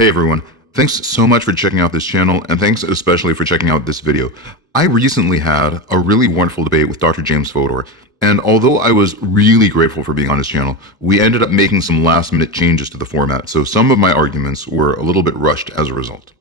Hey everyone, thanks so much for checking out this channel, and thanks especially for checking out this video. I recently had a really wonderful debate with Dr. James Fodor, and although I was really grateful for being on his channel, we ended up making some last-minute changes to the format, so some of my arguments were a little bit rushed as a result.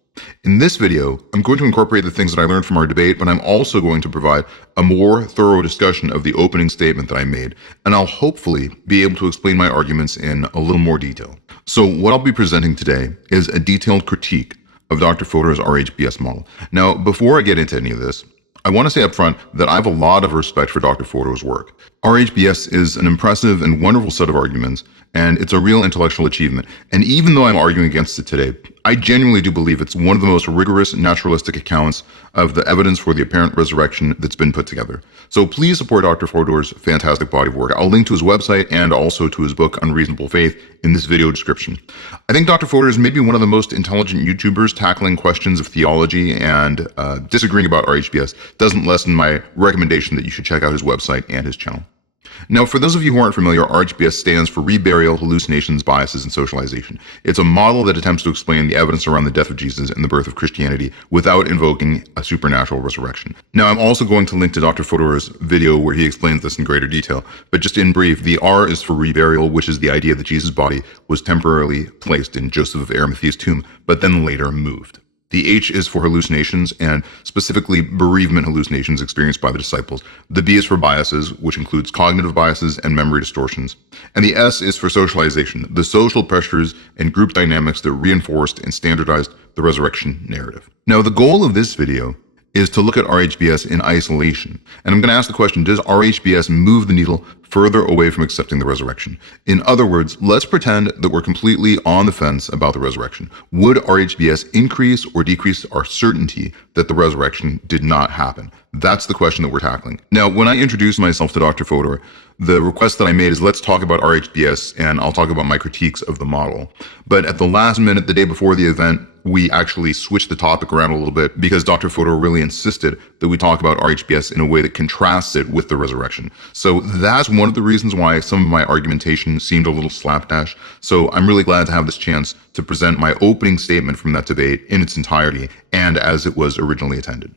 In this video, I'm going to incorporate the things that I learned from our debate, but I'm also going to provide a more thorough discussion of the opening statement that I made, and I'll hopefully be able to explain my arguments in a little more detail. So what I'll be presenting today is a detailed critique of Dr. Fodor's RHBS model. Now, before I get into any of this, I want to say up front that I have a lot of respect for Dr. Fodor's work. RHBS is an impressive and wonderful set of arguments, and it's a real intellectual achievement. And even though I'm arguing against it today, I genuinely do believe it's one of the most rigorous naturalistic accounts of the evidence for the apparent resurrection that's been put together. So please support Dr. Fodor's fantastic body of work. I'll link to his website and also to his book, Unreasonable Faith, in this video description. I think Dr. Fodor is maybe one of the most intelligent YouTubers tackling questions of theology, and disagreeing about RHBS doesn't lessen my recommendation that you should check out his website and his channel. Now, for those of you who aren't familiar, RHBS stands for Reburial, Hallucinations, Biases, and Socialization. It's a model that attempts to explain the evidence around the death of Jesus and the birth of Christianity without invoking a supernatural resurrection. Now, I'm also going to link to Dr. Fodor's video where he explains this in greater detail, but just in brief, the R is for reburial, which is the idea that Jesus' body was temporarily placed in Joseph of Arimathea's tomb, but then later moved. The H is for hallucinations, and specifically bereavement hallucinations experienced by the disciples. The B is for biases, which includes cognitive biases and memory distortions. And the S is for socialization, the social pressures and group dynamics that reinforced and standardized the resurrection narrative. Now, the goal of this video is to look at RHBS in isolation. And I'm going to ask the question, does RHBS move the needle further away from accepting the resurrection? In other words, let's pretend that we're completely on the fence about the resurrection. Would RHBS increase or decrease our certainty that the resurrection did not happen? That's the question that we're tackling. Now, when I introduced myself to Dr. Fodor, the request that I made is let's talk about RHBS, and I'll talk about my critiques of the model. But at the last minute, the day before the event, we actually switched the topic around a little bit because Dr. Fodor really insisted that we talk about RHBS in a way that contrasts it with the resurrection. So that's one of the reasons why some of my argumentation seemed a little slapdash. So I'm really glad to have this chance to present my opening statement from that debate in its entirety and as it was originally intended.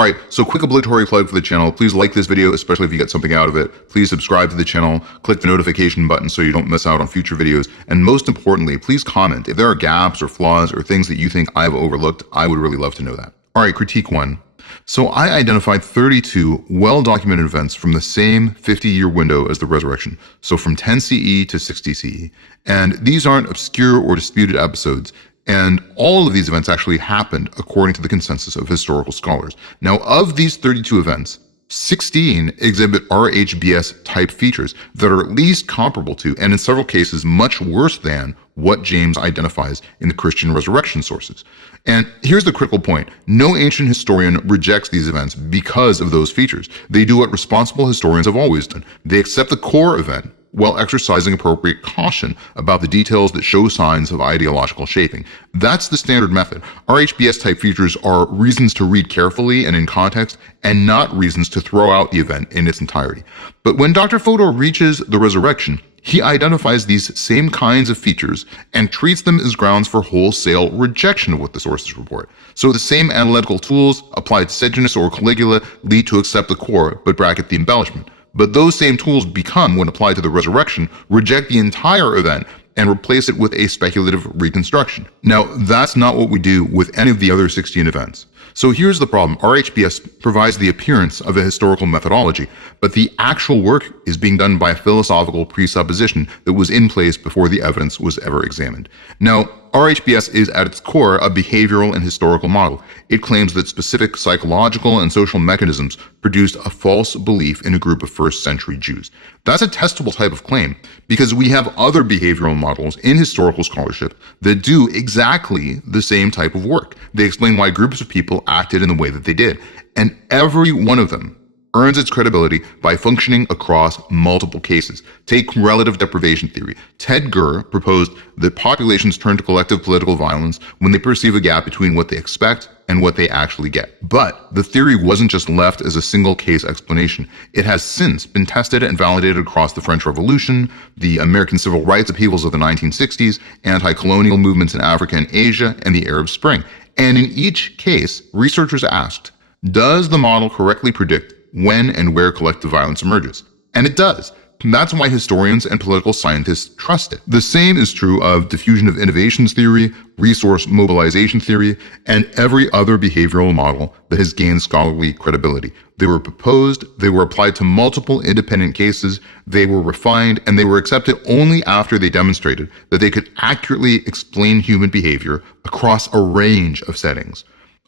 All right, so quick obligatory plug for the channel. Please like this video, especially if you get something out of it. Please subscribe to the channel, click the notification button so you don't miss out on future videos. And most importantly, please comment. If there are gaps or flaws or things that you think I've overlooked, I would really love to know that. All right, critique one. So I identified 32 well-documented events from the same 50-year window as the resurrection, so from 10 CE to 60 CE. And these aren't obscure or disputed episodes. And all of these events actually happened according to the consensus of historical scholars. Now, of these 32 events, 16 exhibit RHBS type features that are at least comparable to, and in several cases much worse than, what James identifies in the Christian resurrection sources. And here's the critical point. No ancient historian rejects these events because of those features. They do what responsible historians have always done. They accept the core event while exercising appropriate caution about the details that show signs of ideological shaping. That's the standard method. RHBS type features are reasons to read carefully and in context, and not reasons to throw out the event in its entirety. But when Dr. Fodor reaches the resurrection, he identifies these same kinds of features and treats them as grounds for wholesale rejection of what the sources report. So the same analytical tools applied to Sejanus or Caligula lead to accept the core, but bracket the embellishment. But those same tools become, when applied to the resurrection, reject the entire event and replace it with a speculative reconstruction. Now, that's not what we do with any of the other 16 events. So here's the problem. RHBS provides the appearance of a historical methodology, but the actual work is being done by a philosophical presupposition that was in place before the evidence was ever examined. Now, RHBS is at its core a behavioral and historical model. It claims that specific psychological and social mechanisms produced a false belief in a group of first century Jews. That's a testable type of claim because we have other behavioral models in historical scholarship that do exactly the same type of work. They explain why groups of people acted in the way that they did. And every one of them earns its credibility by functioning across multiple cases. Take relative deprivation theory. Ted Gurr proposed that populations turn to collective political violence when they perceive a gap between what they expect and what they actually get. But the theory wasn't just left as a single case explanation. It has since been tested and validated across the French Revolution, the American civil rights upheavals of the 1960s, anti-colonial movements in Africa and Asia, and the Arab Spring. And in each case, researchers asked, does the model correctly predict when and where collective violence emerges? And it does. That's why historians and political scientists trust it. The same is true of diffusion of innovations theory, resource mobilization theory, and every other behavioral model that has gained scholarly credibility. They were proposed, they were applied to multiple independent cases, they were refined, and they were accepted only after they demonstrated that they could accurately explain human behavior across a range of settings.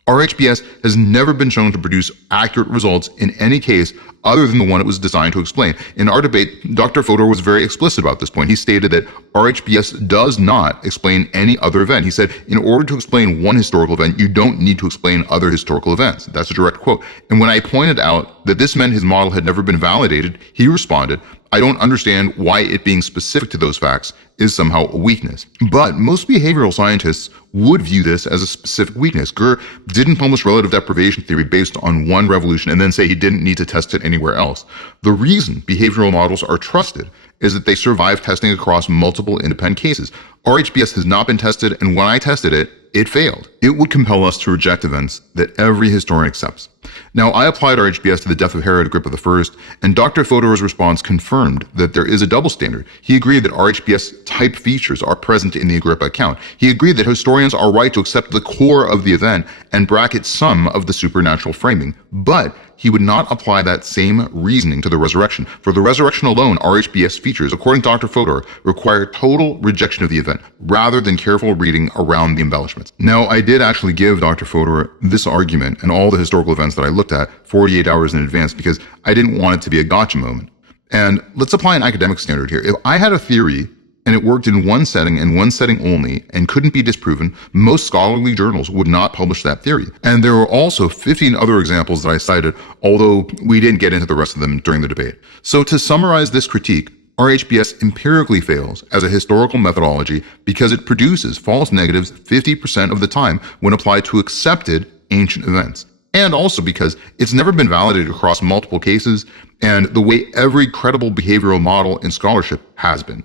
RHBS has never been shown to produce accurate results in any case other than the one it was designed to explain. In our debate, Dr. Fodor was very explicit about this point. He stated that RHBS does not explain any other event. He said, in order to explain one historical event, you don't need to explain other historical events. That's a direct quote. And when I pointed out that this meant his model had never been validated, he responded, I don't understand why it being specific to those facts is somehow a weakness. But most behavioral scientists would view this as a specific weakness. Gurr didn't publish relative deprivation theory based on one revolution and then say he didn't need to test it anywhere else. The reason behavioral models are trusted is that they survive testing across multiple independent cases. RHBS has not been tested, and when I tested it, it failed. It would compel us to reject events that every historian accepts. Now, I applied RHBS to the death of Herod Agrippa I, and Dr. Fodor's response confirmed that there is a double standard. He agreed that RHBS type features are present in the Agrippa account. He agreed that historians are right to accept the core of the event and bracket some of the supernatural framing, but he would not apply that same reasoning to the resurrection. For the resurrection alone, RHBS features, according to Dr. Fodor, require total rejection of the event, rather than careful reading around the embellishments. Now, I did actually give Dr. Fodor this argument and all the historical events that I looked at 48 hours in advance because I didn't want it to be a gotcha moment. And let's apply an academic standard here. If I had a theory and it worked in one setting and one setting only and couldn't be disproven, most scholarly journals would not publish that theory. And there were also 15 other examples that I cited, although we didn't get into the rest of them during the debate. So to summarize this critique, RHBS empirically fails as a historical methodology because it produces false negatives 50% of the time when applied to accepted ancient events. And also because it's never been validated across multiple cases and the way every credible behavioral model in scholarship has been.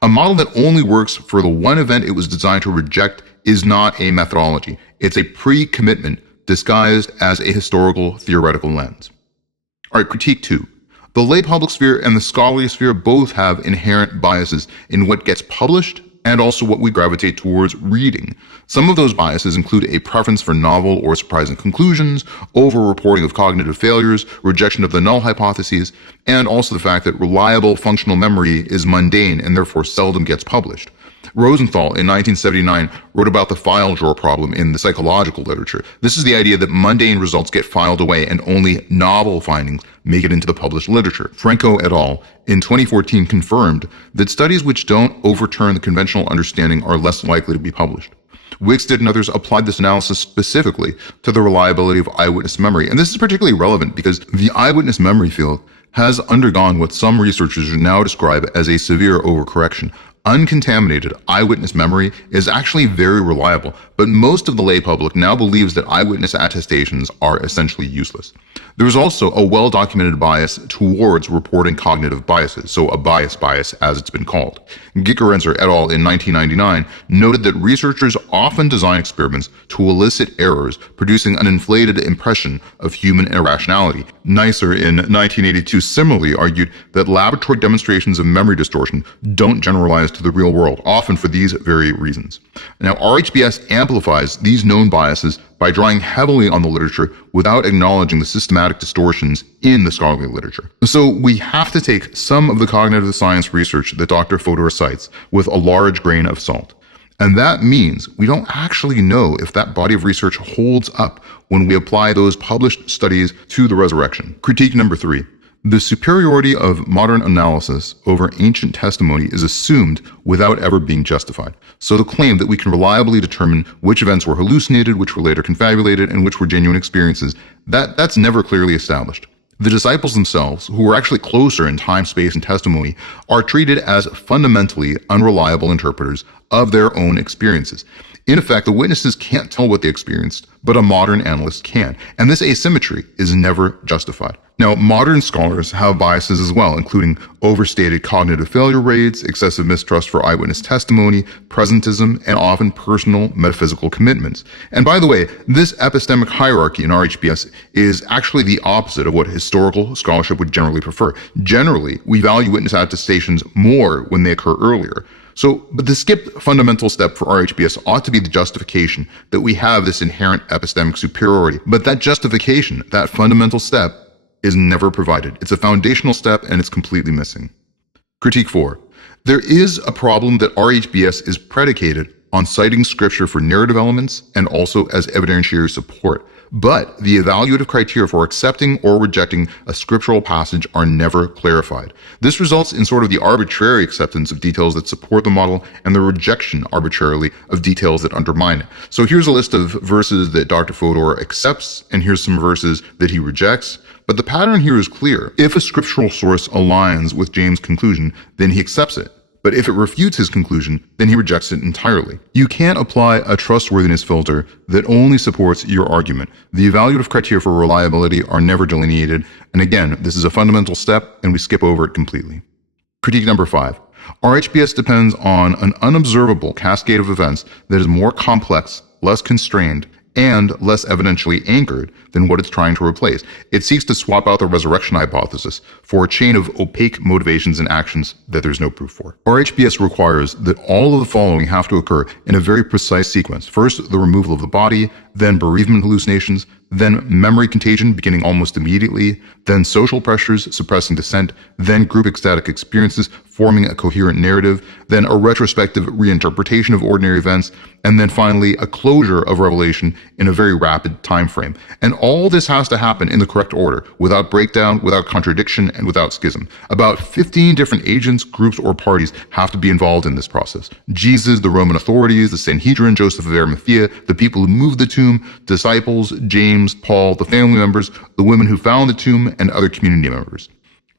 A model that only works for the one event it was designed to reject is not a methodology. It's a pre-commitment disguised as a historical theoretical lens. All right, critique 2. The lay public sphere and the scholarly sphere both have inherent biases in what gets published and also what we gravitate towards reading. Some of those biases include a preference for novel or surprising conclusions, over-reporting of cognitive failures, rejection of the null hypotheses, and also the fact that reliable functional memory is mundane and therefore seldom gets published. Rosenthal in 1979 wrote about the file drawer problem in the psychological literature. This is the idea that mundane results get filed away and only novel findings make it into the published literature. Franco et al. In 2014 confirmed that studies which don't overturn the conventional understanding are less likely to be published. Wickstead and others applied this analysis specifically to the reliability of eyewitness memory. And this is particularly relevant because the eyewitness memory field has undergone what some researchers now describe as a severe overcorrection. Uncontaminated eyewitness memory is actually very reliable, but most of the lay public now believes that eyewitness attestations are essentially useless. There is also a well-documented bias towards reporting cognitive biases, so a bias as it's been called. Gickerenzer et al. In 1999 noted that researchers often design experiments to elicit errors, producing an inflated impression of human irrationality. Neisser in 1982 similarly argued that laboratory demonstrations of memory distortion don't generalize to the real world, often for these very reasons. Now, RHBS amplifies these known biases by drawing heavily on the literature without acknowledging the systematic distortions in the scholarly literature. So we have to take some of the cognitive science research that Dr. Fodor cites with a large grain of salt. And that means we don't actually know if that body of research holds up when we apply those published studies to the resurrection. Critique number 3. The superiority of modern analysis over ancient testimony is assumed without ever being justified. So the claim that we can reliably determine which events were hallucinated, which were later confabulated, and which were genuine experiences, that's never clearly established. The disciples themselves, who were actually closer in time, space, and testimony, are treated as fundamentally unreliable interpreters of their own experiences. In effect, the witnesses can't tell what they experienced, but a modern analyst can, and this asymmetry is never justified. Now, modern scholars have biases as well, including overstated cognitive failure rates, excessive mistrust for eyewitness testimony, presentism, and often personal metaphysical commitments. And by the way, this epistemic hierarchy in RHBS is actually the opposite of what historical scholarship would generally prefer. Generally, we value witness attestations more when they occur earlier. But the skipped fundamental step for RHBS ought to be the justification that we have this inherent epistemic superiority. But that justification, that fundamental step, is never provided. It's a foundational step and it's completely missing. Critique 4. There is a problem that RHBS is predicated on citing scripture for narrative elements and also as evidentiary support. But the evaluative criteria for accepting or rejecting a scriptural passage are never clarified. This results in sort of the arbitrary acceptance of details that support the model and the rejection arbitrarily of details that undermine it. So here's a list of verses that Dr. Fodor accepts, and here's some verses that he rejects. But the pattern here is clear. If a scriptural source aligns with James' conclusion, then he accepts it. But if it refutes his conclusion, then he rejects it entirely. You can't apply a trustworthiness filter that only supports your argument. The evaluative criteria for reliability are never delineated, and again, this is a fundamental step, and we skip over it completely. Critique number 5. RHBS depends on an unobservable cascade of events that is more complex, less constrained, and less evidentially anchored than what it's trying to replace. It seeks to swap out the resurrection hypothesis for a chain of opaque motivations and actions that there's no proof for. RHBS requires that all of the following have to occur in a very precise sequence. First, the removal of the body, then bereavement hallucinations, then memory contagion beginning almost immediately, then social pressures suppressing dissent, then group ecstatic experiences forming a coherent narrative, then a retrospective reinterpretation of ordinary events, and then finally a closure of revelation in a very rapid time frame. And all this has to happen in the correct order, without breakdown, without contradiction, and without schism. About 15 different agents, groups, or parties have to be involved in this process. Jesus, the Roman authorities, the Sanhedrin, Joseph of Arimathea, the people who moved the tomb, disciples, James, Paul, the family members, the women who found the tomb, and other community members.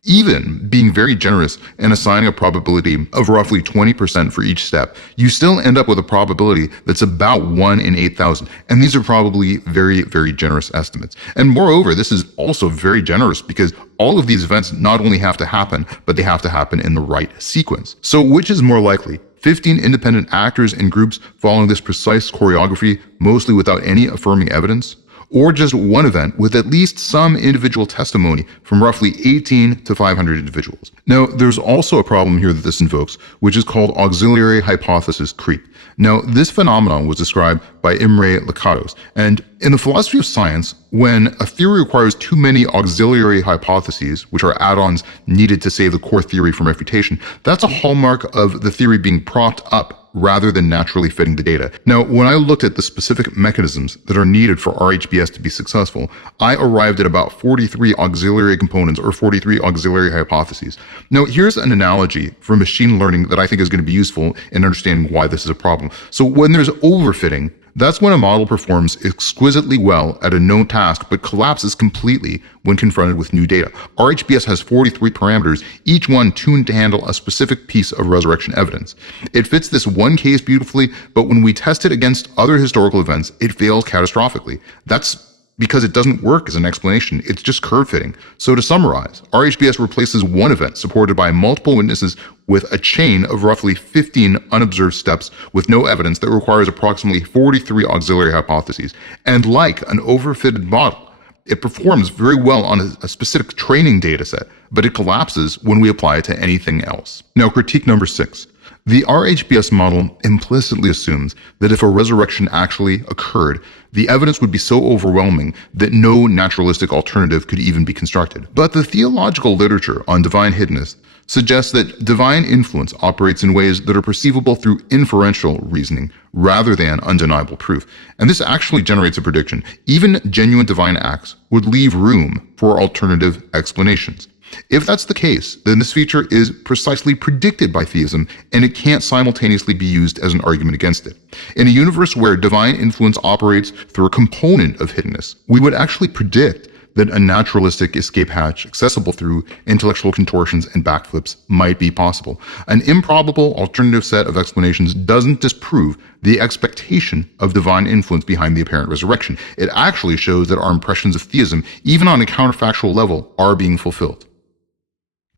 Even being very generous and assigning a probability of roughly 20% for each step, you still end up with a probability that's about 1 in 8,000. And these are probably very, very generous estimates. And moreover, this is also very generous because all of these events not only have to happen, but they have to happen in the right sequence. So which is more likely? 15 independent actors and groups following this precise choreography, mostly without any affirming evidence? Or just one event with at least some individual testimony from roughly 18 to 500 individuals. Now, there's also a problem here that this invokes, which is called auxiliary hypothesis creep. Now, this phenomenon was described by Imre Lakatos, and in the philosophy of science, when a theory requires too many auxiliary hypotheses, which are add-ons needed to save the core theory from refutation, that's a hallmark of the theory being propped up rather than naturally fitting the data. Now, when I looked at the specific mechanisms that are needed for RHBS to be successful, I arrived at about 43 auxiliary components or 43 auxiliary hypotheses. Now, here's an analogy for machine learning that I think is going to be useful in understanding why this is a problem. So when there's overfitting, that's when a model performs exquisitely well at a known task but collapses completely when confronted with new data. RHBS has 43 parameters, each one tuned to handle a specific piece of resurrection evidence. It fits this one case beautifully, but when we test it against other historical events, it fails catastrophically. That's because it doesn't work as an explanation, it's just curve fitting. So to summarize, RHBS replaces one event supported by multiple witnesses with a chain of roughly 15 unobserved steps with no evidence that requires approximately 43 auxiliary hypotheses. And like an overfitted model, it performs very well on a specific training data set, but it collapses when we apply it to anything else. Now, critique number 6. The RHBS model implicitly assumes that if a resurrection actually occurred, the evidence would be so overwhelming that no naturalistic alternative could even be constructed. But the theological literature on divine hiddenness suggests that divine influence operates in ways that are perceivable through inferential reasoning rather than undeniable proof. And this actually generates a prediction. Even genuine divine acts would leave room for alternative explanations. If that's the case, then this feature is precisely predicted by theism, and it can't simultaneously be used as an argument against it. In a universe where divine influence operates through a component of hiddenness, we would actually predict that a naturalistic escape hatch accessible through intellectual contortions and backflips might be possible. An improbable alternative set of explanations doesn't disprove the expectation of divine influence behind the apparent resurrection. It actually shows that our impressions of theism, even on a counterfactual level, are being fulfilled.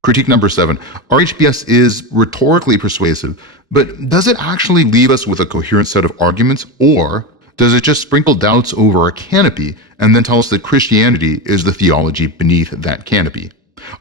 Critique number 7. RHBS is rhetorically persuasive, but does it actually leave us with a coherent set of arguments, or does it just sprinkle doubts over a canopy and then tell us that Christianity is the theology beneath that canopy?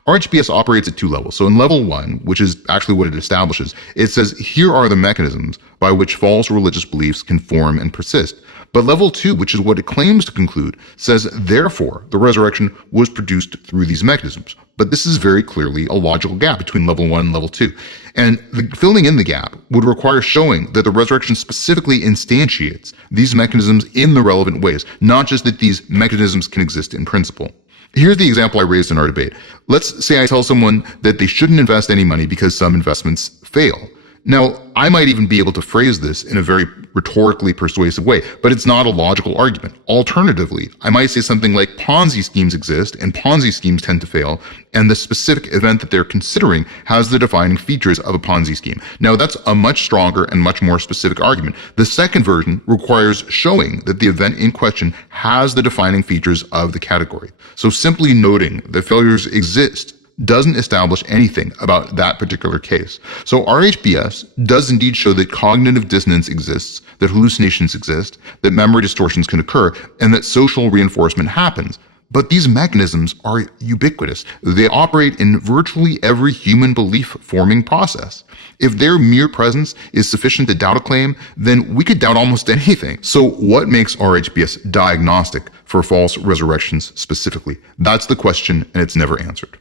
RHBS operates at 2 levels. So in level 1, which is actually what it establishes, it says here are the mechanisms by which false religious beliefs can form and persist. But level 2, which is what it claims to conclude, says therefore the resurrection was produced through these mechanisms. But this is very clearly a logical gap between level 1 and level 2. And filling in the gap would require showing that the resurrection specifically instantiates these mechanisms in the relevant ways, not just that these mechanisms can exist in principle. Here's the example I raised in our debate. Let's say I tell someone that they shouldn't invest any money because some investments fail. Now, I might even be able to phrase this in a very rhetorically persuasive way, but it's not a logical argument. Alternatively, I might say something like Ponzi schemes exist and Ponzi schemes tend to fail, and the specific event that they're considering has the defining features of a Ponzi scheme. Now, that's a much stronger and much more specific argument. The second version requires showing that the event in question has the defining features of the category. So simply noting that failures exist doesn't establish anything about that particular case. So RHBS does indeed show that cognitive dissonance exists, that hallucinations exist, that memory distortions can occur, and that social reinforcement happens. But these mechanisms are ubiquitous. They operate in virtually every human belief-forming process. If their mere presence is sufficient to doubt a claim, then we could doubt almost anything. So what makes RHBS diagnostic for false resurrections specifically? That's the question, and it's never answered.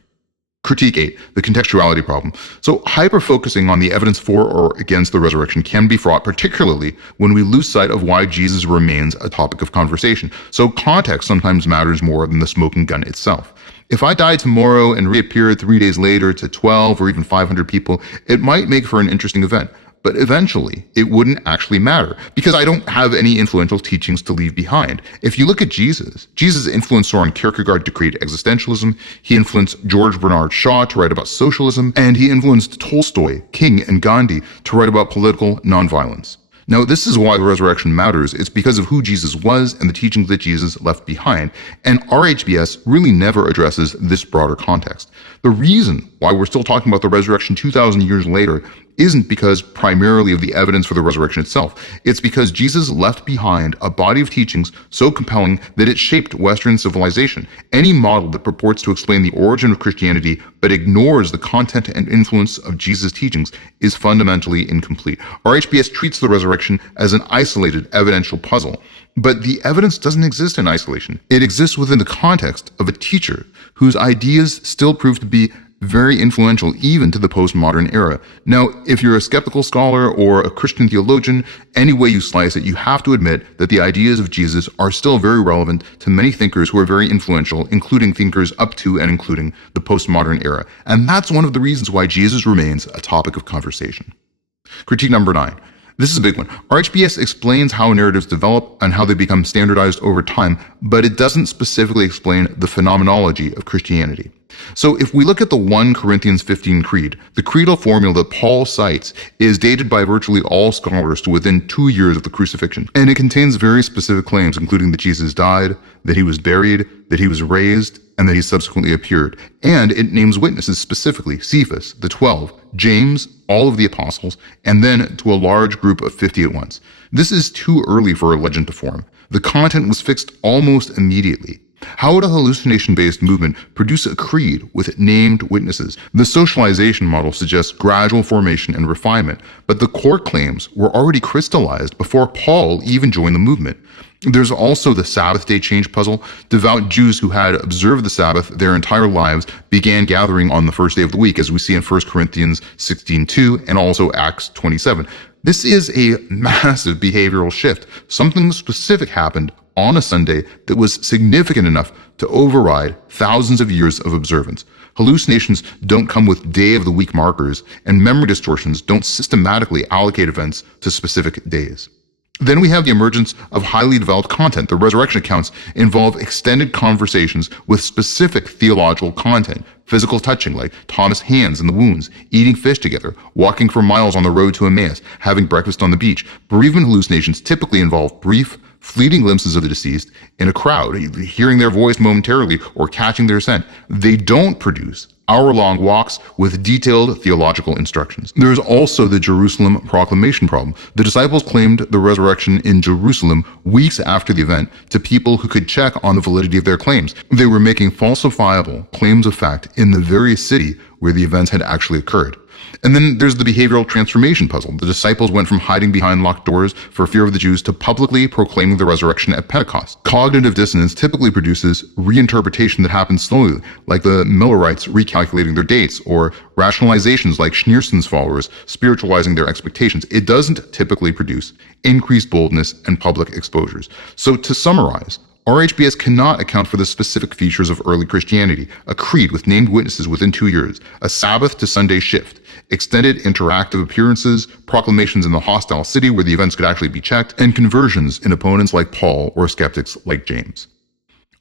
Critique 8, the contextuality problem. So hyper-focusing on the evidence for or against the resurrection can be fraught, particularly when we lose sight of why Jesus remains a topic of conversation. So context sometimes matters more than the smoking gun itself. If I died tomorrow and reappeared 3 days later to 12 or even 500 people, it might make for an interesting event. But eventually, it wouldn't actually matter because I don't have any influential teachings to leave behind. If you look at Jesus influenced Soren Kierkegaard to create existentialism, he influenced George Bernard Shaw to write about socialism, and he influenced Tolstoy, King, and Gandhi to write about political nonviolence. Now, this is why the resurrection matters. It's because of who Jesus was and the teachings that Jesus left behind. And RHBS really never addresses this broader context. The reason why we're still talking about the resurrection 2,000 years later isn't because primarily of the evidence for the resurrection itself. It's because Jesus left behind a body of teachings so compelling that it shaped Western civilization. Any model that purports to explain the origin of Christianity but ignores the content and influence of Jesus' teachings is fundamentally incomplete. RHBS treats the resurrection as an isolated evidential puzzle. But the evidence doesn't exist in isolation. It exists within the context of a teacher whose ideas still prove to be very influential even to the postmodern era. Now, if you're a skeptical scholar or a Christian theologian, any way you slice it, you have to admit that the ideas of Jesus are still very relevant to many thinkers who are very influential, including thinkers up to and including the postmodern era. And that's one of the reasons why Jesus remains a topic of conversation. Critique number 9. This is a big one. RHBS explains how narratives develop and how they become standardized over time, but it doesn't specifically explain the phenomenology of Christianity. So if we look at the 1 Corinthians 15 creed, the creedal formula that Paul cites is dated by virtually all scholars to within 2 years of the crucifixion. And it contains very specific claims, including that Jesus died, that he was buried, that he was raised, and that he subsequently appeared. And it names witnesses specifically, Cephas, the 12, James, all of the apostles, and then to a large group of 50 at once. This is too early for a legend to form. The content was fixed almost immediately. How would a hallucination-based movement produce a creed with named witnesses? The socialization model suggests gradual formation and refinement, but the core claims were already crystallized before Paul even joined the movement. There's also the Sabbath day change puzzle. Devout Jews who had observed the Sabbath their entire lives began gathering on the first day of the week, as we see in 1 Corinthians 16:2 and also Acts 27. This is a massive behavioral shift. Something specific happened on a Sunday that was significant enough to override thousands of years of observance. Hallucinations don't come with day-of-the-week markers, and memory distortions don't systematically allocate events to specific days. Then we have the emergence of highly developed content. The resurrection accounts involve extended conversations with specific theological content, physical touching like Thomas' hands in the wounds, eating fish together, walking for miles on the road to Emmaus, having breakfast on the beach. Bereavement hallucinations typically involve brief, fleeting glimpses of the deceased in a crowd, hearing their voice momentarily or catching their scent. They don't produce hour-long walks with detailed theological instructions. There is also the Jerusalem proclamation problem. The disciples claimed the resurrection in Jerusalem weeks after the event to people who could check on the validity of their claims. They were making falsifiable claims of fact in the very city where the events had actually occurred. And then there's the behavioral transformation puzzle. The disciples went from hiding behind locked doors for fear of the Jews to publicly proclaiming the resurrection at Pentecost. Cognitive dissonance typically produces reinterpretation that happens slowly, like the Millerites recalculating their dates, or rationalizations like Schneerson's followers spiritualizing their expectations. It doesn't typically produce increased boldness and public exposures. So to summarize, RHBS cannot account for the specific features of early Christianity: a creed with named witnesses within 2 years, a Sabbath to Sunday shift, extended interactive appearances, proclamations in the hostile city where the events could actually be checked, and conversions in opponents like Paul or skeptics like James.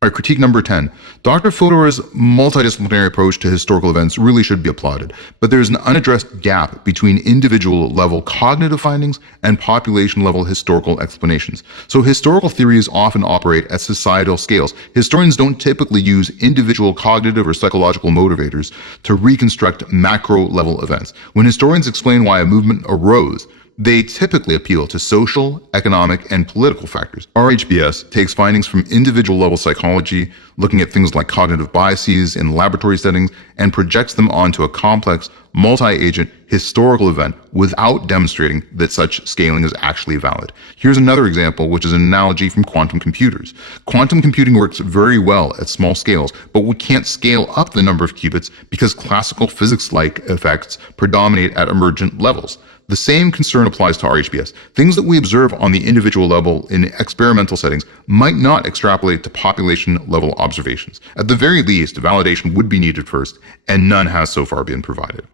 All right, critique number 10. Dr. Fodor's multidisciplinary approach to historical events really should be applauded, but there's an unaddressed gap between individual-level cognitive findings and population-level historical explanations. So historical theories often operate at societal scales. Historians don't typically use individual cognitive or psychological motivators to reconstruct macro-level events. When historians explain why a movement arose, they typically appeal to social, economic, and political factors. RHBS takes findings from individual-level psychology, looking at things like cognitive biases in laboratory settings, and projects them onto a complex, multi-agent historical event without demonstrating that such scaling is actually valid. Here's another example, which is an analogy from quantum computers. Quantum computing works very well at small scales, but we can't scale up the number of qubits because classical physics-like effects predominate at emergent levels. The same concern applies to RHBS. Things that we observe on the individual level in experimental settings might not extrapolate to population-level observations. At the very least, validation would be needed first, and none has so far been provided.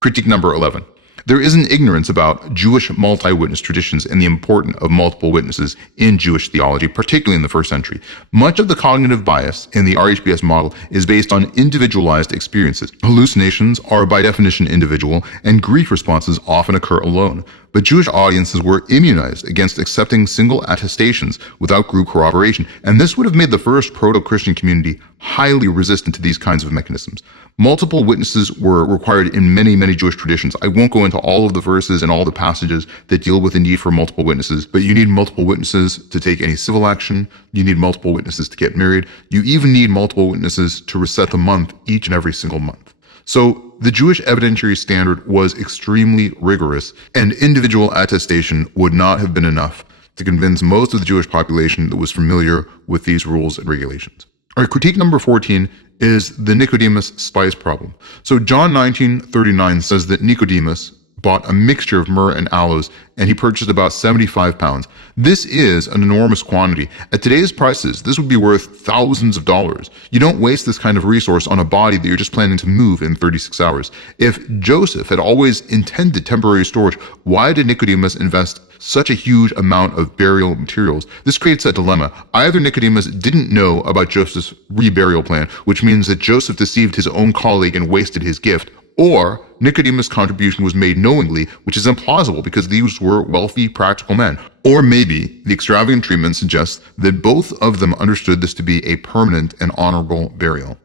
Critique number 11. There is an ignorance about Jewish multi-witness traditions and the importance of multiple witnesses in Jewish theology, particularly in the first century. Much of the cognitive bias in the RHBS model is based on individualized experiences. Hallucinations are by definition individual, and grief responses often occur alone. But Jewish audiences were immunized against accepting single attestations without group corroboration, and this would have made the first proto-Christian community highly resistant to these kinds of mechanisms. Multiple witnesses were required in many, many Jewish traditions. I won't go into all of the verses and all the passages that deal with the need for multiple witnesses, but you need multiple witnesses to take any civil action. You need multiple witnesses to get married. You even need multiple witnesses to reset the month each and every single month. So the Jewish evidentiary standard was extremely rigorous, and individual attestation would not have been enough to convince most of the Jewish population that was familiar with these rules and regulations. All right, critique number 14 is the Nicodemus spice problem. So John 19:39 says that Nicodemus bought a mixture of myrrh and aloes, and he purchased about 75 pounds. This is an enormous quantity. At today's prices, this would be worth thousands of dollars. You don't waste this kind of resource on a body that you're just planning to move in 36 hours. If Joseph had always intended temporary storage, why did Nicodemus invest such a huge amount of burial materials? This creates a dilemma. Either Nicodemus didn't know about Joseph's reburial plan, which means that Joseph deceived his own colleague and wasted his gift, or Nicodemus' contribution was made knowingly, which is implausible because these were wealthy, practical men. Or maybe the extravagant treatment suggests that both of them understood this to be a permanent and honorable burial.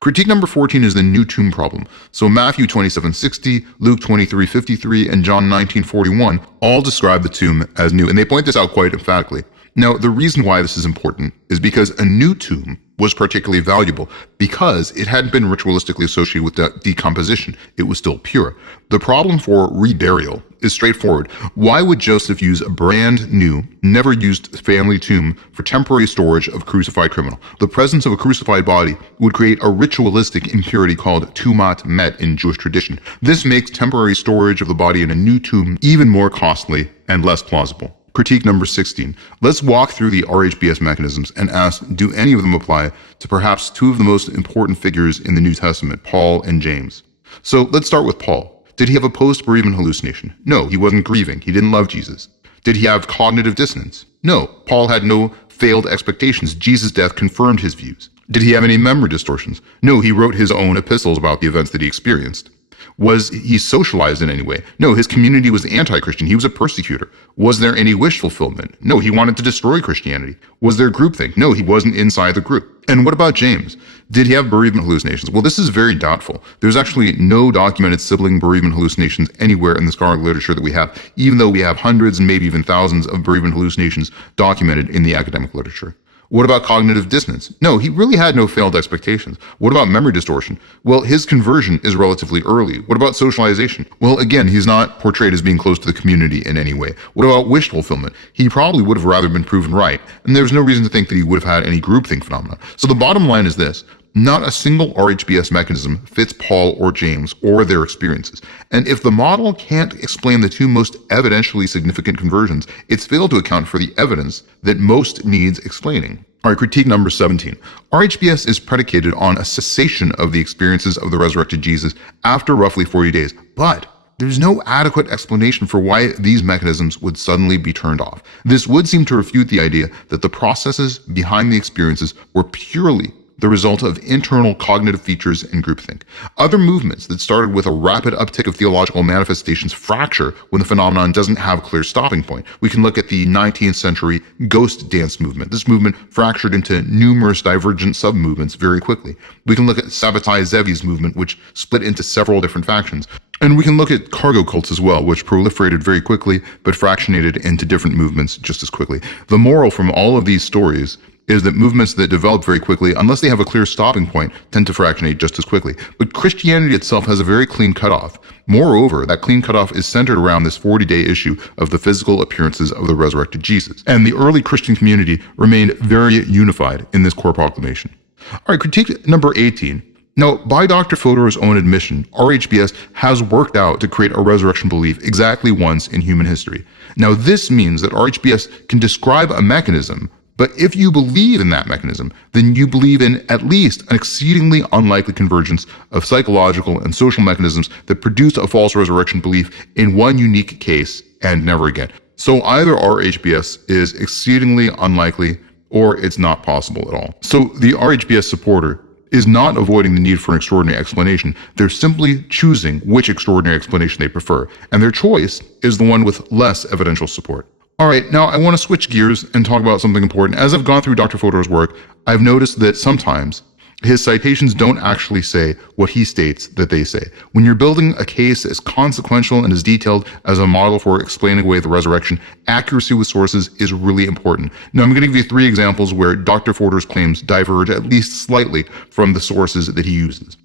Critique number 14 is the new tomb problem. So Matthew 27:60, Luke 23:53, and John 19:41 all describe the tomb as new, and they point this out quite emphatically. Now, the reason why this is important is because a new tomb was particularly valuable because it hadn't been ritualistically associated with decomposition. It was still pure. The problem for reburial is straightforward. Why would Joseph use a brand new, never used family tomb for temporary storage of a crucified criminal? The presence of a crucified body would create a ritualistic impurity called tumat met in Jewish tradition. This makes temporary storage of the body in a new tomb even more costly and less plausible. Critique number 16. Let's walk through the RHBS mechanisms and ask, do any of them apply to perhaps two of the most important figures in the New Testament, Paul and James? So let's start with Paul. Did he have a post-bereavement hallucination? No, he wasn't grieving. He didn't love Jesus. Did he have cognitive dissonance? No. Paul had no failed expectations. Jesus' death confirmed his views. Did he have any memory distortions? No, he wrote his own epistles about the events that he experienced. Was he socialized in any way? No, his community was anti-Christian. He was a persecutor. Was there any wish fulfillment? No, he wanted to destroy Christianity. Was there groupthink? No, he wasn't inside the group. And what about James? Did he have bereavement hallucinations? Well, this is very doubtful. There's actually no documented sibling bereavement hallucinations anywhere in the scholarly literature that we have, even though we have hundreds and maybe even thousands of bereavement hallucinations documented in the academic literature. What about cognitive dissonance? No, he really had no failed expectations. What about memory distortion? Well, his conversion is relatively early. What about socialization? Well, again, he's not portrayed as being close to the community in any way. What about wish fulfillment? He probably would have rather been proven right, and there's no reason to think that he would have had any groupthink phenomena. So the bottom line is this. Not a single RHBS mechanism fits Paul or James or their experiences. And if the model can't explain the two most evidentially significant conversions, it's failed to account for the evidence that most needs explaining. All right, critique number 17. RHBS is predicated on a cessation of the experiences of the resurrected Jesus after roughly 40 days, but there's no adequate explanation for why these mechanisms would suddenly be turned off. This would seem to refute the idea that the processes behind the experiences were purely the result of internal cognitive features and groupthink. Other movements that started with a rapid uptick of theological manifestations fracture when the phenomenon doesn't have a clear stopping point. We can look at the 19th century ghost dance movement. This movement fractured into numerous divergent sub-movements very quickly. We can look at Sabbatai Zevi's movement, which split into several different factions. And we can look at cargo cults as well, which proliferated very quickly, but fractionated into different movements just as quickly. The moral from all of these stories is that movements that develop very quickly, unless they have a clear stopping point, tend to fractionate just as quickly. But Christianity itself has a very clean cutoff. Moreover, that clean cutoff is centered around this 40-day issue of the physical appearances of the resurrected Jesus. And the early Christian community remained very unified in this core proclamation. All right, critique number 18. Now, by Dr. Fodor's own admission, RHBS has worked out to create a resurrection belief exactly once in human history. Now, this means that RHBS can describe a mechanism, but if you believe in that mechanism, then you believe in at least an exceedingly unlikely convergence of psychological and social mechanisms that produce a false resurrection belief in one unique case and never again. So either RHBS is exceedingly unlikely or it's not possible at all. So the RHBS supporter is not avoiding the need for an extraordinary explanation. They're simply choosing which extraordinary explanation they prefer, and their choice is the one with less evidential support. All right, now I want to switch gears and talk about something important. As I've gone through Dr. Fodor's work, I've noticed that sometimes his citations don't actually say what he states that they say. When you're building a case as consequential and as detailed as a model for explaining away the resurrection, accuracy with sources is really important. Now, I'm going to give you 3 examples where Dr. Fodor's claims diverge at least slightly from the sources that he uses.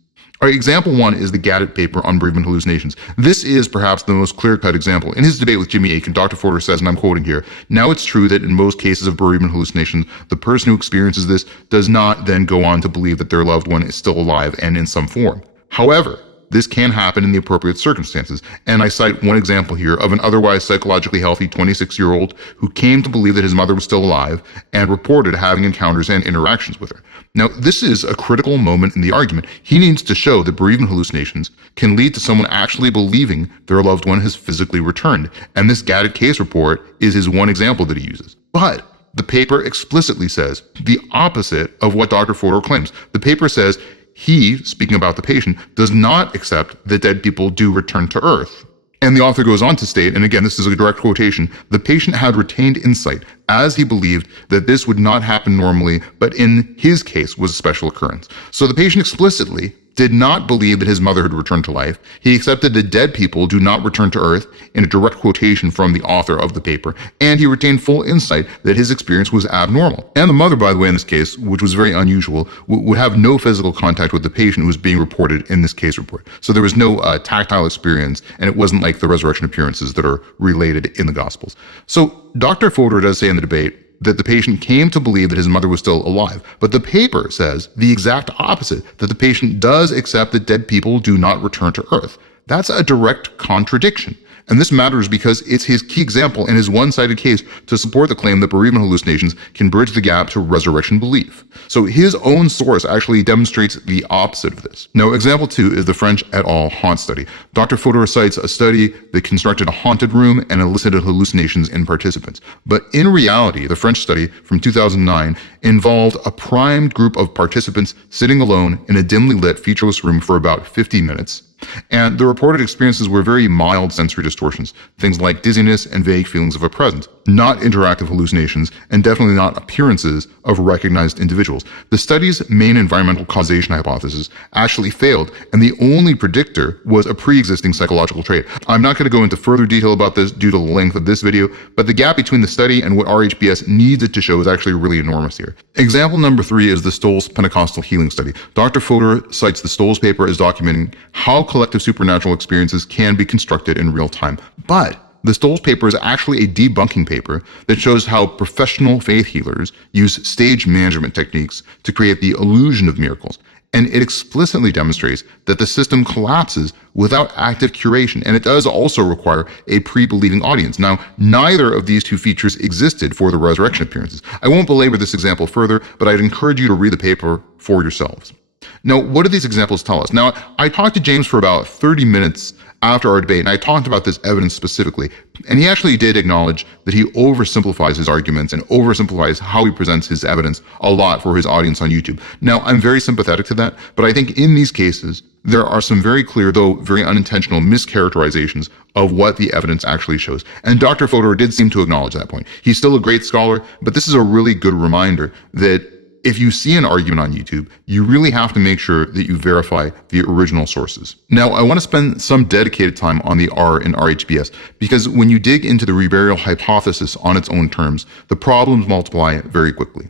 All right, example 1 is the Gaddett paper on bereavement hallucinations. This is perhaps the most clear-cut example. In his debate with Jimmy Akin, Dr. Fodor says, and I'm quoting here, "Now it's true that in most cases of bereavement hallucinations, the person who experiences this does not then go on to believe that their loved one is still alive and in some form. However, this can happen in the appropriate circumstances." And I cite one example here of an otherwise psychologically healthy 26-year-old who came to believe that his mother was still alive and reported having encounters and interactions with her. Now, this is a critical moment in the argument. He needs to show that bereavement hallucinations can lead to someone actually believing their loved one has physically returned. And this Gaddett case report is his one example that he uses. But the paper explicitly says the opposite of what Dr. Fodor claims. The paper says he, speaking about the patient, does not accept that dead people do return to Earth. And the author goes on to state, and again, this is a direct quotation, "The patient had retained insight as he believed that this would not happen normally, but in his case was a special occurrence." So the patient explicitly did not believe that his mother had returned to life. He accepted that dead people do not return to Earth, in a direct quotation from the author of the paper, and he retained full insight that his experience was abnormal. And the mother, by the way, in this case, which was very unusual, would have no physical contact with the patient who was being reported in this case report. So there was no tactile experience, and it wasn't like the resurrection appearances that are related in the Gospels. So Dr. Fodor does say in the debate that the patient came to believe that his mother was still alive. But the paper says the exact opposite, that the patient does accept that dead people do not return to Earth. That's a direct contradiction. And this matters because it's his key example in his one-sided case to support the claim that bereavement hallucinations can bridge the gap to resurrection belief. So his own source actually demonstrates the opposite of this. Now, example 2 is the French et al. Haunt study. Dr. Fodor cites a study that constructed a haunted room and elicited hallucinations in participants. But in reality, the French study from 2009 involved a primed group of participants sitting alone in a dimly lit, featureless room for about 50 minutes. And the reported experiences were very mild sensory distortions, things like dizziness and vague feelings of a presence, not interactive hallucinations, and definitely not appearances of recognized individuals. The study's main environmental causation hypothesis actually failed, and the only predictor was a pre-existing psychological trait. I'm not going to go into further detail about this due to the length of this video, but the gap between the study and what RHBS needs it to show is actually really enormous here. Example number 3 is the Stolz Pentecostal Healing Study. Dr. Fodor cites the Stolz paper as documenting how collective supernatural experiences can be constructed in real time. But the Stolz paper is actually a debunking paper that shows how professional faith healers use stage management techniques to create the illusion of miracles. And it explicitly demonstrates that the system collapses without active curation, and it does also require a pre-believing audience. Now, neither of these two features existed for the resurrection appearances. I won't belabor this example further, but I'd encourage you to read the paper for yourselves. Now, what do these examples tell us? Now, I talked to James for about 30 minutes after our debate, and I talked about this evidence specifically, and he actually did acknowledge that he oversimplifies his arguments and oversimplifies how he presents his evidence a lot for his audience on YouTube. Now, I'm very sympathetic to that, but I think in these cases, there are some very clear, though very unintentional, mischaracterizations of what the evidence actually shows. And Dr. Fodor did seem to acknowledge that point. He's still a great scholar, but this is a really good reminder that if you see an argument on YouTube, you really have to make sure that you verify the original sources. Now, I want to spend some dedicated time on the R in RHBS, because when you dig into the reburial hypothesis on its own terms, the problems multiply very quickly.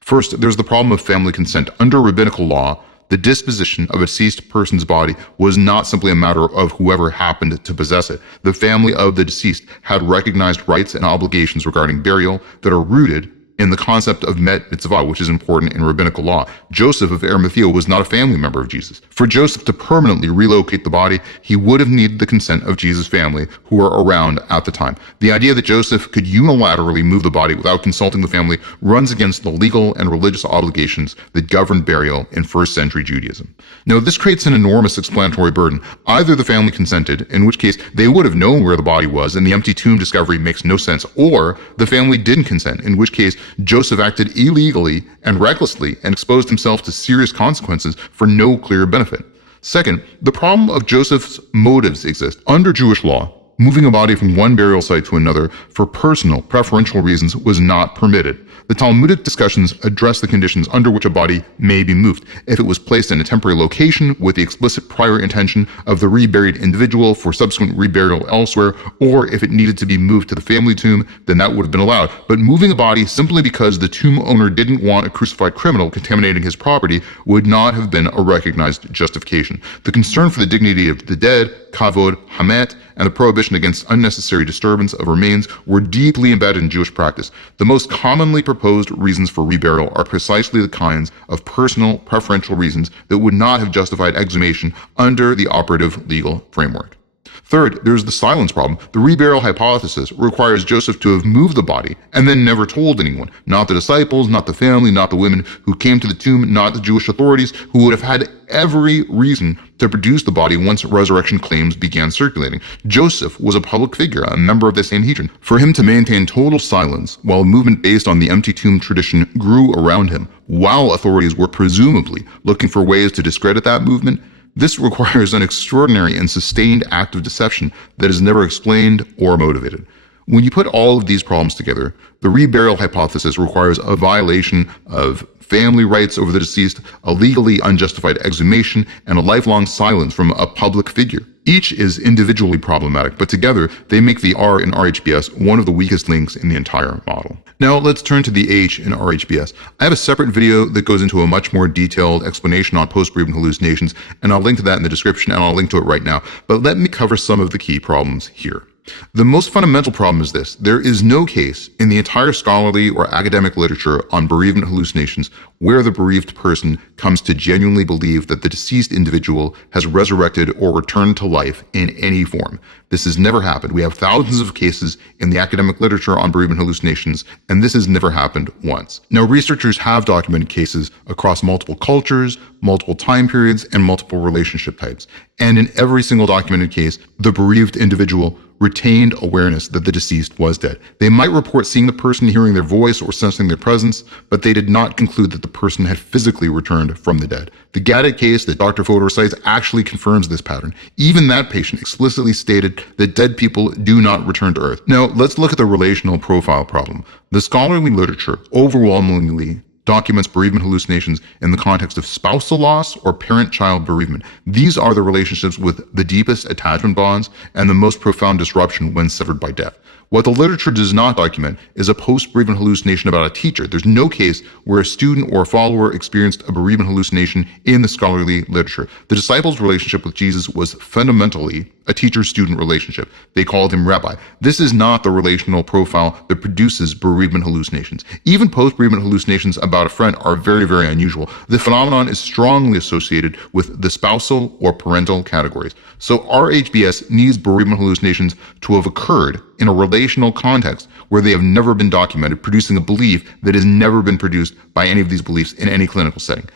First, there's the problem of family consent. Under rabbinical law, the disposition of a deceased person's body was not simply a matter of whoever happened to possess it. The family of the deceased had recognized rights and obligations regarding burial that are rooted in the concept of met mitzvah, which is important in rabbinical law. Joseph of Arimathea was not a family member of Jesus. For Joseph to permanently relocate the body, he would have needed the consent of Jesus' family, who were around at the time. The idea that Joseph could unilaterally move the body without consulting the family runs against the legal and religious obligations that governed burial in first century Judaism. Now, this creates an enormous explanatory burden. Either the family consented, in which case they would have known where the body was, and the empty tomb discovery makes no sense, or the family didn't consent, in which case Joseph acted illegally and recklessly and exposed himself to serious consequences for no clear benefit. Second, the problem of Joseph's motives exists. Under Jewish law, moving a body from one burial site to another for personal, preferential reasons was not permitted. The Talmudic discussions address the conditions under which a body may be moved. If it was placed in a temporary location with the explicit prior intention of the reburied individual for subsequent reburial elsewhere, or if it needed to be moved to the family tomb, then that would have been allowed. But moving a body simply because the tomb owner didn't want a crucified criminal contaminating his property would not have been a recognized justification. The concern for the dignity of the dead, kavod, hamet, and the prohibition against unnecessary disturbance of remains were deeply embedded in Jewish practice. The most commonly proposed reasons for reburial are precisely the kinds of personal, preferential reasons that would not have justified exhumation under the operative legal framework. Third, there's the silence problem. The reburial hypothesis requires Joseph to have moved the body and then never told anyone. Not the disciples, not the family, not the women who came to the tomb, not the Jewish authorities, who would have had every reason to produce the body once resurrection claims began circulating. Joseph was a public figure, a member of the Sanhedrin. For him to maintain total silence while a movement based on the empty tomb tradition grew around him, while authorities were presumably looking for ways to discredit that movement, this requires an extraordinary and sustained act of deception that is never explained or motivated. When you put all of these problems together, the reburial hypothesis requires a violation of family rights over the deceased, a legally unjustified exhumation, and a lifelong silence from a public figure. Each is individually problematic, but together they make the R in RHBS one of the weakest links in the entire model. Now let's turn to the H in RHBS. I have a separate video that goes into a much more detailed explanation on post-bereavement hallucinations, and I'll link to that in the description, and I'll link to it right now. But let me cover some of the key problems here. The most fundamental problem is this: there is no case in the entire scholarly or academic literature on bereavement hallucinations where the bereaved person comes to genuinely believe that the deceased individual has resurrected or returned to life in any form. This has never happened. We have thousands of cases in the academic literature on bereavement hallucinations, and this has never happened once. Now, researchers have documented cases across multiple cultures, multiple time periods, and multiple relationship types. And in every single documented case, the bereaved individual retained awareness that the deceased was dead. They might report seeing the person, hearing their voice, or sensing their presence, but they did not conclude that the person had physically returned from the dead. The Gaddett case that Dr. Fodor cites actually confirms this pattern. Even that patient explicitly stated that dead people do not return to Earth. Now, let's look at the relational profile problem. The scholarly literature overwhelmingly documents bereavement hallucinations in the context of spousal loss or parent-child bereavement. These are the relationships with the deepest attachment bonds and the most profound disruption when severed by death. What the literature does not document is a post-bereavement hallucination about a teacher. There's no case where a student or a follower experienced a bereavement hallucination in the scholarly literature. The disciples' relationship with Jesus was fundamentally a teacher-student relationship. They called him rabbi. This is not the relational profile that produces bereavement hallucinations. Even post-bereavement hallucinations about a friend are very, very unusual. The phenomenon is strongly associated with the spousal or parental categories. So RHBS needs bereavement hallucinations to have occurred in a relational context where they have never been documented, producing a belief that has never been produced by any of these beliefs in any clinical setting.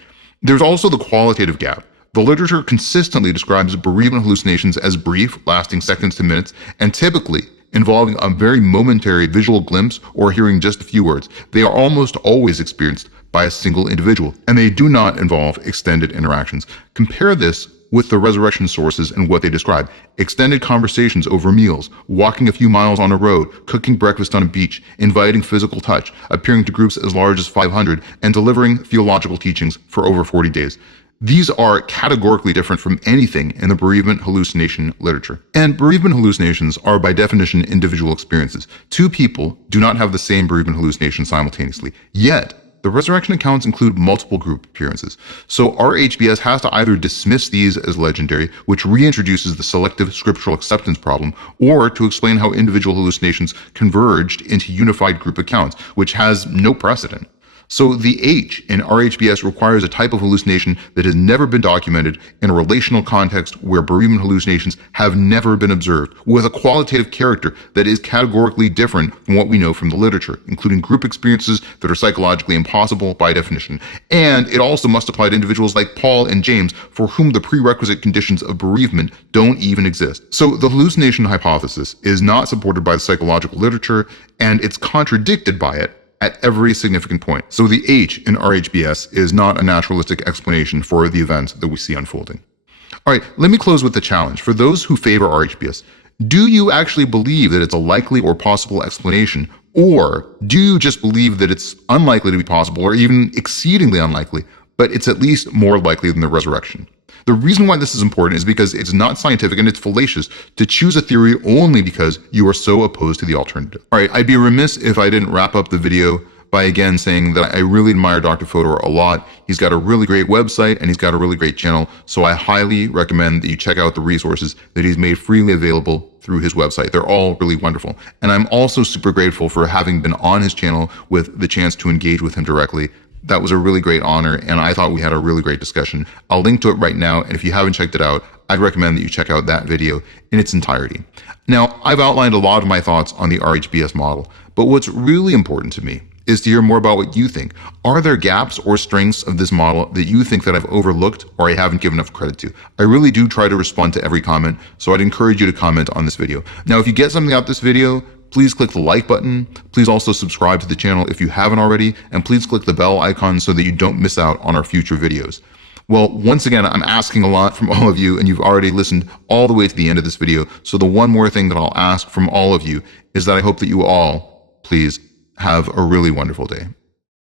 There's also the qualitative gap. The literature consistently describes bereavement hallucinations as brief, lasting seconds to minutes, and typically involving a very momentary visual glimpse or hearing just a few words. They are almost always experienced by a single individual, and they do not involve extended interactions. Compare this with the resurrection sources and what they describe: extended conversations over meals, walking a few miles on a road, cooking breakfast on a beach, inviting physical touch, appearing to groups as large as 500, and delivering theological teachings for over 40 days. These are categorically different from anything in the bereavement hallucination literature. And bereavement hallucinations are by definition individual experiences. Two people do not have the same bereavement hallucination simultaneously. Yet, the resurrection accounts include multiple group appearances. So RHBS has to either dismiss these as legendary, which reintroduces the selective scriptural acceptance problem, or to explain how individual hallucinations converged into unified group accounts, which has no precedent. So the H in RHBS requires a type of hallucination that has never been documented in a relational context where bereavement hallucinations have never been observed, with a qualitative character that is categorically different from what we know from the literature, including group experiences that are psychologically impossible by definition. And it also must apply to individuals like Paul and James, for whom the prerequisite conditions of bereavement don't even exist. So the hallucination hypothesis is not supported by the psychological literature, and it's contradicted by it at every significant point. So the H in RHBS is not a naturalistic explanation for the events that we see unfolding. All right, let me close with the challenge. For those who favor RHBS, do you actually believe that it's a likely or possible explanation, or do you just believe that it's unlikely to be possible or even exceedingly unlikely, but it's at least more likely than the resurrection? The reason why this is important is because it's not scientific and it's fallacious to choose a theory only because you are so opposed to the alternative. All right, I'd be remiss if I didn't wrap up the video by again saying that I really admire Dr. Fodor a lot. He's got a really great website and he's got a really great channel, so I highly recommend that you check out the resources that he's made freely available through his website. They're all really wonderful. And I'm also super grateful for having been on his channel with the chance to engage with him directly. That was a really great honor, and I thought we had a really great discussion. I'll link to it right now, and if you haven't checked it out, I'd recommend that you check out that video in its entirety. Now, I've outlined a lot of my thoughts on the RHBS model, but what's really important to me is to hear more about what you think. Are there gaps or strengths of this model that you think that I've overlooked or I haven't given enough credit to? I really do try to respond to every comment, so I'd encourage you to comment on this video. Now, if you get something out of this video, please click the like button. Please also subscribe to the channel if you haven't already, and please click the bell icon so that you don't miss out on our future videos. Well, once again, I'm asking a lot from all of you, and you've already listened all the way to the end of this video. So the one more thing that I'll ask from all of you is that I hope that you all, please, have a really wonderful day.